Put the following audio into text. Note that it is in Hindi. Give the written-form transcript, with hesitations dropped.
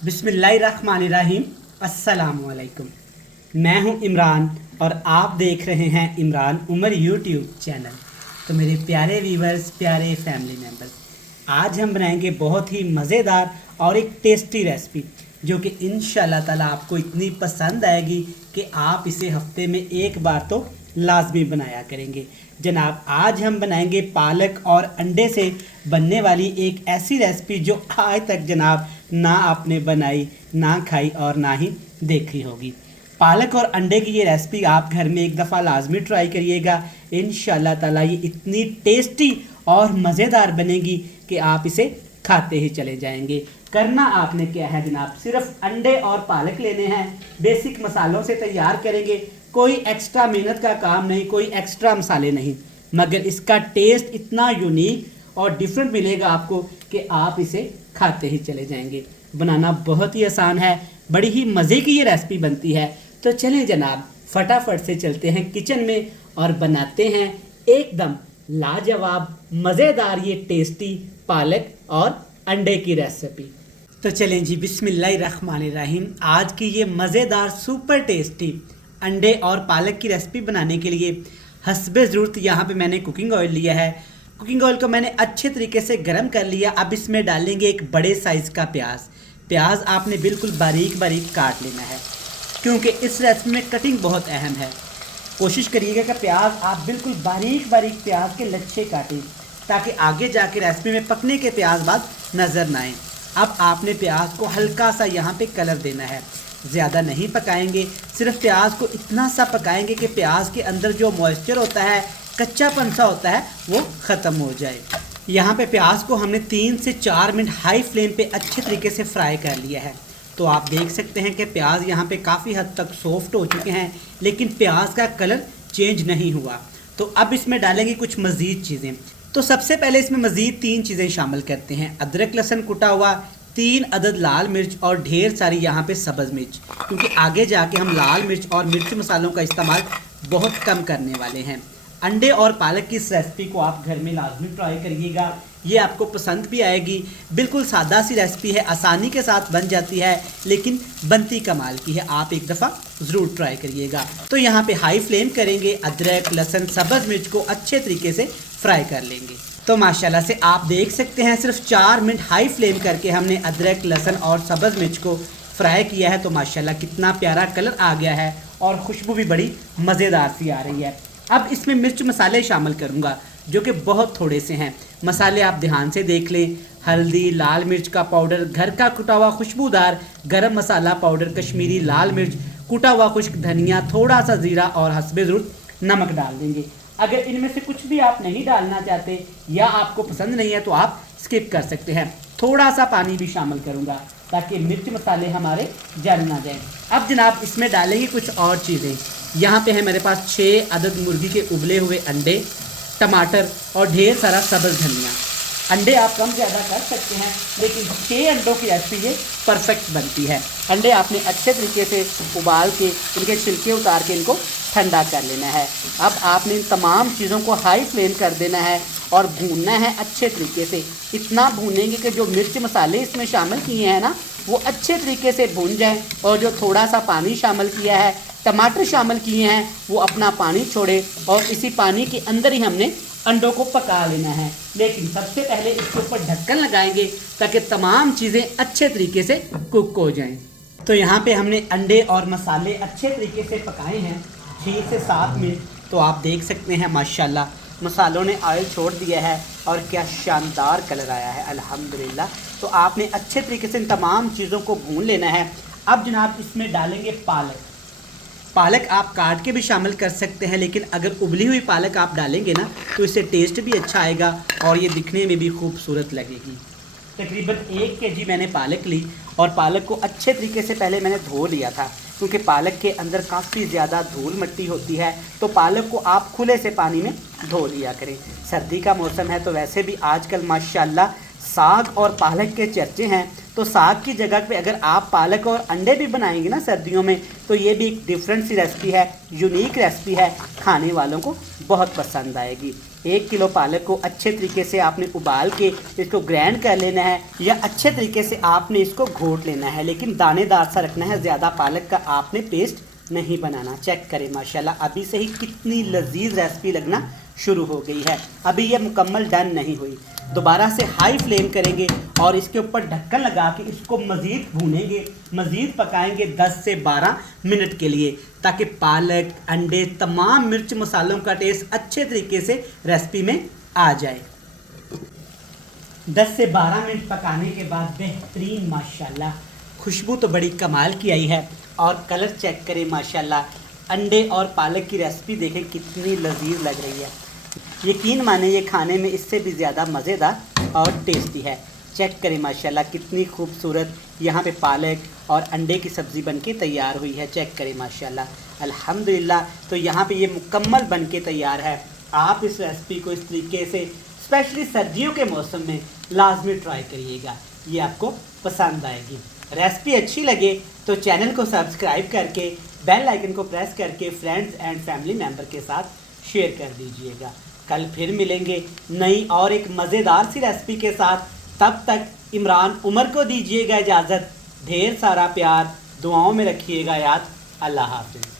बिस्मिल्लाहिर्रहमानिर्रहीम। अस्सलामुअलैकुम। मैं हूं इमरान और आप देख रहे हैं इमरान उमर यूट्यूब चैनल। तो मेरे प्यारे व्यूवर्स, प्यारे फैमिली मेम्बर्स, आज हम बनाएंगे बहुत ही मज़ेदार और एक टेस्टी रेसिपी जो कि इंशाल्लाह ताला आपको इतनी पसंद आएगी कि आप इसे हफ्ते में एक बार तो लाजमी बनाया करेंगे। जनाब, आज हम बनाएंगे पालक और अंडे से बनने वाली एक ऐसी रेसिपी जो आज तक जनाब ना आपने बनाई, ना खाई और ना ही देखी होगी। पालक और अंडे की ये रेसिपी आप घर में एक दफ़ा लाजमी ट्राई करिएगा। इंशाल्लाह ताला ये इतनी टेस्टी और मज़ेदार बनेगी कि आप इसे खाते ही चले जाएंगे। करना आपने क्या है जनाब, सिर्फ अंडे और पालक लेने हैं, बेसिक मसालों से तैयार करेंगे। कोई एक्स्ट्रा मेहनत का काम नहीं, कोई एक्स्ट्रा मसाले नहीं, मगर इसका टेस्ट इतना यूनिक और डिफरेंट मिलेगा आपको कि आप इसे खाते ही चले जाएंगे। बनाना बहुत ही आसान है, बड़ी ही मज़े की ये रेसिपी बनती है। तो चलें जनाब, फटाफट से चलते हैं किचन में और बनाते हैं एकदम लाजवाब मज़ेदार ये टेस्टी पालक और अंडे की रेसिपी। तो चलें जी, बिस्मिल्लाहिर्रहमानिर्रहीम। आज की ये मज़ेदार सुपर टेस्टी अंडे और पालक की रेसिपी बनाने के लिए हस्बे ज़रूरत यहाँ पे मैंने कुकिंग ऑयल लिया है। कुकिंग ऑयल को मैंने अच्छे तरीके से गर्म कर लिया। अब इसमें डालेंगे एक बड़े साइज़ का प्याज आपने बिल्कुल बारीक बारीक काट लेना है, क्योंकि इस रेसिपी में कटिंग बहुत अहम है। कोशिश करिएगा कि प्याज आप बिल्कुल बारीक बारीक प्याज के लच्छे काटें, ताकि आगे जाके रेसिपी में पकने के प्याज बाद नज़र ना आए। अब आपने प्याज को हल्का सा यहाँ पे कलर देना है, ज़्यादा नहीं पकाएंगे, सिर्फ प्याज को इतना सा पकाएंगे कि प्याज के अंदर जो मॉइस्चर होता है, कच्चापन सा होता है, वो ख़त्म हो जाए। यहाँ पे प्याज को हमने 3 से 4 मिनट हाई फ्लेम पे अच्छे तरीके से फ्राई कर लिया है। तो आप देख सकते हैं कि प्याज यहाँ पे काफ़ी हद तक सॉफ्ट हो चुके हैं, लेकिन प्याज का कलर चेंज नहीं हुआ। तो अब इसमें डालेंगे कुछ मज़ीद चीज़ें। तो सबसे पहले इसमें मज़ीद 3 चीज़ें शामिल करते हैं। अदरक लहसुन कुटा हुआ, 3 अदद लाल मिर्च और ढेर सारी यहाँ पे सब्ज़ मिर्च, क्योंकि आगे जाके हम लाल मिर्च और मिर्च मसालों का इस्तेमाल बहुत कम करने वाले हैं। अंडे और पालक की इस रेसिपी को आप घर में लाजमी ट्राई करिएगा, ये आपको पसंद भी आएगी। बिल्कुल सादा सी रेसिपी है, आसानी के साथ बन जाती है, लेकिन बनती कमाल की है। आप एक दफ़ा ज़रूर ट्राई करिएगा। तो यहाँ पे हाई फ्लेम करेंगे, अदरक लहसुन सब्ज़ मिर्च को अच्छे तरीके से फ्राई कर लेंगे। तो माशाल्लाह से आप देख सकते हैं सिर्फ 4 मिनट हाई फ्लेम करके हमने अदरक लहसुन और सब्ज़ मिर्च को फ्राई किया है। तो माशाल्लाह कितना प्यारा कलर आ गया है और खुशबू भी बड़ी मज़ेदार सी आ रही है। अब इसमें मिर्च मसाले शामिल करूँगा, जो कि बहुत थोड़े से हैं। मसाले आप ध्यान से देख लें, हल्दी, लाल मिर्च का पाउडर, घर का कुटा हुआ खुशबूदार गरम मसाला पाउडर, कश्मीरी लाल मिर्च, कुटा हुआ खुश्क धनिया, थोड़ा सा ज़ीरा और हस्बे ज़रूरत नमक डाल देंगे। अगर इनमें से कुछ भी आप नहीं डालना चाहते या आपको पसंद नहीं है तो आप स्किप कर सकते हैं। थोड़ा सा पानी भी शामिल करूँगा ताकि मिर्च मसाले हमारे जल ना जाएं। अब जनाब इसमें डालेंगे कुछ और चीज़ें। यहाँ पे है मेरे पास 6 अदद मुर्गी के उबले हुए अंडे, टमाटर और ढेर सारा सब्ज़ धनिया। अंडे आप कम ज़्यादा कर सकते हैं, लेकिन 6 अंडों की रेसिपी ये परफेक्ट बनती है। अंडे आपने अच्छे तरीके से उबाल के इनके छिलके उतार के इनको ठंडा कर लेना है। अब आपने इन तमाम चीज़ों को हाई फ्लेम कर देना है और भूनना है अच्छे तरीके से। इतना भूनेंगे कि जो मिर्च मसाले इसमें शामिल किए हैं ना, वो अच्छे तरीके से भून जाएं, और जो थोड़ा सा पानी शामिल किया है, टमाटर शामिल किए हैं, वो अपना पानी छोड़े और इसी पानी के अंदर ही हमने अंडों को पका लेना है। लेकिन सबसे पहले इसके ऊपर ढक्कन लगाएंगे ताकि तमाम चीज़ें अच्छे तरीके से कुक हो जाएं। तो यहाँ पे हमने अंडे और मसाले अच्छे तरीके से पकाए हैं 6 से 7 मिनट। तो आप देख सकते हैं माशाल्लाह मसालों ने ऑयल छोड़ दिया है और क्या शानदार कलर आया है, अल्हम्दुलिल्लाह। तो आपने अच्छे तरीके से इन तमाम चीज़ों को भून लेना है। अब जनाब इसमें डालेंगे पालक आप काट के भी शामिल कर सकते हैं, लेकिन अगर उबली हुई पालक आप डालेंगे ना तो इससे टेस्ट भी अच्छा आएगा और ये दिखने में भी खूबसूरत लगेगी। तकरीबन 1 केजी मैंने पालक ली और पालक को अच्छे तरीके से पहले मैंने धो लिया था, क्योंकि पालक के अंदर काफ़ी ज़्यादा धूल मिट्टी होती है। तो पालक को आप खुले से पानी में धो लिया करें। सर्दी का मौसम है तो वैसे भी आजकल माशाल्लाह साग और पालक के चर्चे हैं। तो साग की जगह पे अगर आप पालक और अंडे भी बनाएंगे ना सर्दियों में, तो ये भी एक डिफरेंट सी रेसिपी है, यूनिक रेसिपी है, खाने वालों को बहुत पसंद आएगी। 1 किलो पालक को अच्छे तरीके से आपने उबाल के इसको ग्राइंड कर लेना है, या अच्छे तरीके से आपने इसको घोट लेना है, लेकिन दानेदार सा रखना है, ज़्यादा पालक का आपने पेस्ट नहीं बनाना। चेक करें माशाल्लाह अभी से ही कितनी लजीज रेसिपी लगना शुरू हो गई है। अभी ये मुकम्मल डन नहीं हुई, दोबारा से हाई फ्लेम करेंगे और इसके ऊपर ढक्कन लगा के इसको मज़ीद भूनेंगे, मज़ीद पकाएंगे 10 से 12 मिनट के लिए, ताकि पालक, अंडे, तमाम मिर्च मसालों का टेस्ट अच्छे तरीके से रेसिपी में आ जाए। 10 से 12 मिनट पकाने के बाद बेहतरीन माशाल्लाह खुशबू तो बड़ी कमाल की आई है, और कलर चेक करें माशाल्लाह, अंडे और पालक की रेसिपी देखें कितनी लजीज लग रही है। यकीन माने ये खाने में इससे भी ज़्यादा मज़ेदार और टेस्टी है। चेक करें माशाल्लाह कितनी खूबसूरत यहाँ पे पालक और अंडे की सब्ज़ी बनके तैयार हुई है। चेक करें माशाल्लाह अल्हम्दुलिल्लाह। तो यहाँ पे ये मुकम्मल बनके तैयार है। आप इस रेसिपी को इस तरीके से स्पेशली सर्दियों के मौसम में लाजमी ट्राई करिएगा, ये आपको पसंद आएगी। रेसिपी अच्छी लगे तो चैनल को सब्सक्राइब करके बेल आइकन को प्रेस करके फ्रेंड्स एंड फैमिली मेम्बर के साथ शेयर कर दीजिएगा। कल फिर मिलेंगे नई और एक मज़ेदार सी रेसिपी के साथ। तब तक इमरान उमर को दीजिएगा इजाज़त। ढेर सारा प्यार दुआओं में रखिएगा याद। अल्लाह हाफ़िज़।